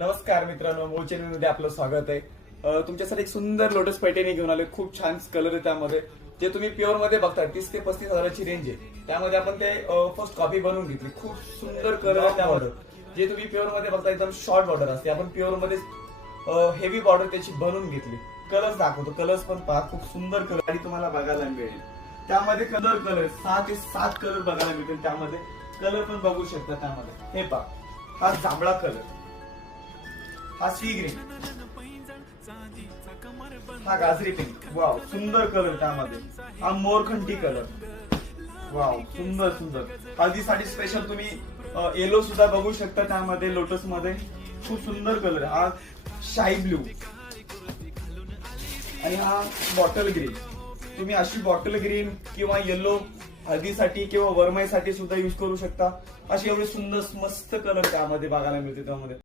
नमस्कार मित्रांनो, मूळ चॅनलमध्ये आपलं स्वागत आहे. तुमच्यासाठी एक सुंदर लोटस पैठणी घेऊन आलोय. खूप छान कलर आहे त्यामध्ये. जे तुम्ही प्युअर मध्ये बघता 30 ते 35 हजाराची रेंज आहे. त्यामध्ये आपण ते फर्स्ट कॉपी बनवून घेतली. खूप सुंदर कलर आहे त्यामध्ये. जे तुम्ही प्युअर मध्ये बघता एकदम शॉर्ट बॉर्डर असते. आपण प्युअर मध्ये हेवी बॉर्डर त्याची बनवून घेतली. कलर्स दाखवतो. कलर्स पण पहा, खूप सुंदर कलर आणि तुम्हाला बघायला मिळेल. त्यामध्ये कलर 6 ते 7 कलर बघायला मिळतील. त्यामध्ये कलर पण बघू शकता. त्यामध्ये हे पहा, हा जांभळा कलर, हा सी ग्रीन, हा गाजरी पिंक. वाव, सुंदर कलर. त्यामध्ये हा मोरखंडी कलर. वाव, सुंदर सुंदर. हळदीसाठी स्पेशल तुम्ही येलो सुद्धा बघू शकता. त्यामध्ये लोटस मध्ये खूप सुंदर कलर. हा शाई ब्लू आणि हा बॉटल ग्रीन. तुम्ही अशी बॉटल ग्रीन किंवा येलो हळदीसाठी किंवा वरमाईसाठी सुद्धा युज करू शकता. अशी एवढे सुंदर मस्त कलर त्यामध्ये बघायला मिळते. त्यामध्ये